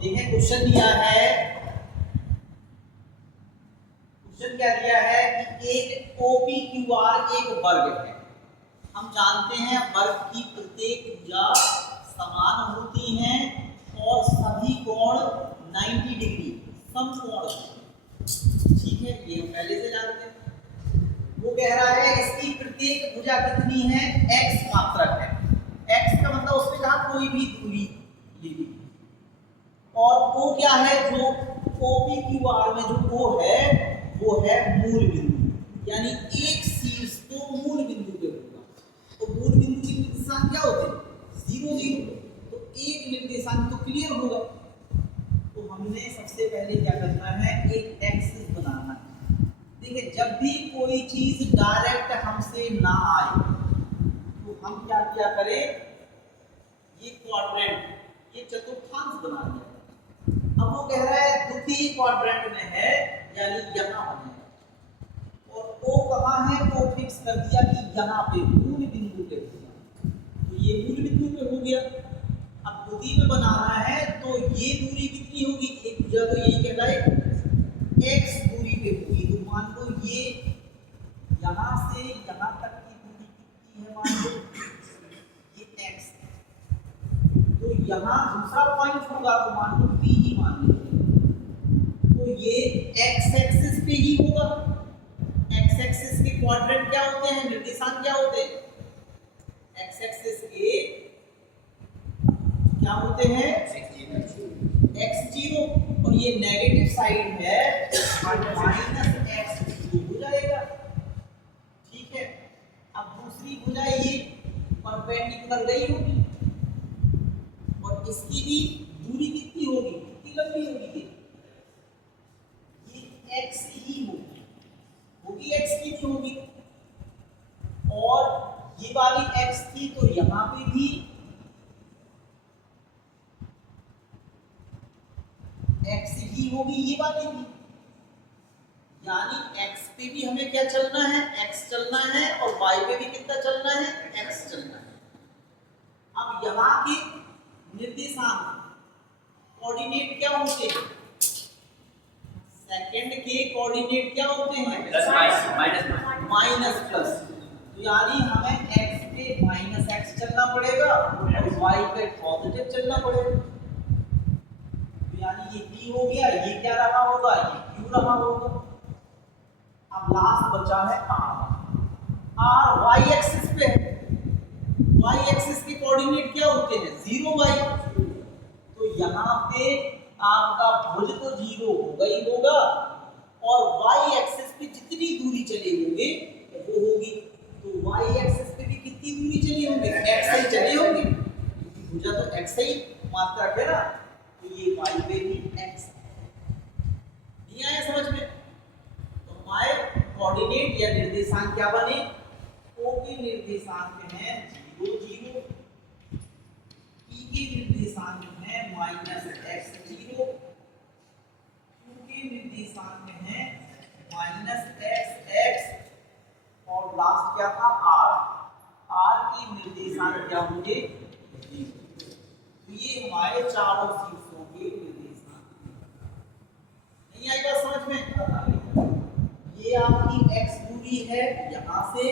देखें क्वेश्चन दिया है, क्वेश्चन क्या दिया है कि एक OPQR एक वर्ग है। हम जानते हैं वर्ग की प्रत्येक भुजा समान होती हैं और सभी कोण 90 डिग्री समकोण होते हैं। ठीक है, ये हम पहले से जानते हैं। वो कह रहा है इसकी प्रत्येक भुजा कितनी है, x मात्रक है। x का मतलब उसने कहा कोई भी दूरी ले ली। और o क्या है, जो OPQR में जो o है वो है मूल बिंदु, यानी एक शीर्ष तो मूल बिंदु पे होगा। तो मूल बिंदु के निर्देशांक क्या होते हैं, 0 0। तो एक निर्देशांक तो क्लियर होगा। तो हमने सबसे पहले क्या करना है, एक एक्सिस बनाना है। देखिए जब भी कोई चीज डायरेक्ट हमसे ना आए तो हम क्या क्या करें, ये क्वाड्रेंट, ये चतुर्थांश बना दिया। अब वो कह रहा है द्वितीय क्वाड्रेंट में है, यानी यहाँ बने, और ओ कहाँ है, वो फिक्स कर दिया कि यहाँ पे मूल बिंदु पे होगा। तो ये मूल बिंदु पे हो गया। अब द्वितीय में बनाना है तो ये दूरी कितनी होगी, एक भुजा तो यही कह रहा है x दूरी पे होगी। तो मान लो ये यहाँ से यहाँ तक की दूरी कितनी है, मान लो ये x। तो यहाँ दूसरा पॉइंट होगा तो मान लो P ही मान लीजिए। तो ये x एक्सिस पे ही होगा। x एक्सिस के क्वाड्रेंट क्या होते हैं, निर्देशांक क्या होते हैं, x एक्सिस के क्या होते हैं, x0, और ये नेगेटिव साइड है -x0 हो जाएगा। ठीक है, अब दूसरी भुजा ये परपेंडिकुलर गई होगी और इसकी भी दूरी कितनी होगी, कितनी लंबी होगी, ये x ही होगी, x की भी होगी। और ये वाली x थी तो यहाँ पे भी x ही होगी, ये वाली भी। यानी x पे भी हमें क्या चलना है, x चलना है, और y पे भी कितना चलना है, x चलना है। अब यहाँ के निर्देशांक कोऑर्डिनेट क्या होते हैं, सेकंड के कोऑर्डिनेट क्या होते हैं, माइनस प्लस। तो यानी हमें x पे -x चलना पड़ेगा और y पे पॉजिटिव चलना पड़ेगा। यानी ये P हो गया, ये क्या रहा होगा, ये Q रहा होगा। अब लास्ट बचा है R y एक्सिस पे है। y एक्सिस के कोऑर्डिनेट क्या होते हैं, 0 y। तो यहाँ पे आपका भुज तो 0 होगा ही होगा, और y एक्सिस पे जितनी दूरी चले होंगे वो होगी। तो y एक्सिस पे भी कितनी दूरी चली होंगे, x ही चले होंगे, क्योंकि भुजा तो x ही मात्रक है ना। तो ये y पे भी x नहीं आया समझ में। तो हमारे कोऑर्डिनेट या निर्देशांक क्या बने, O के निर्देशांक हैं 0 0, P के निर्देशांक हैं -x0, Q के निर्देशांक हैं -xx, और लास्ट क्या था R की निर्देशांक क्या होंगे, तो ये हमारे चारों शीर्षों के निर्देशांक। नहीं आई बात समझ में। ये आपकी x दूरी है यहाँ से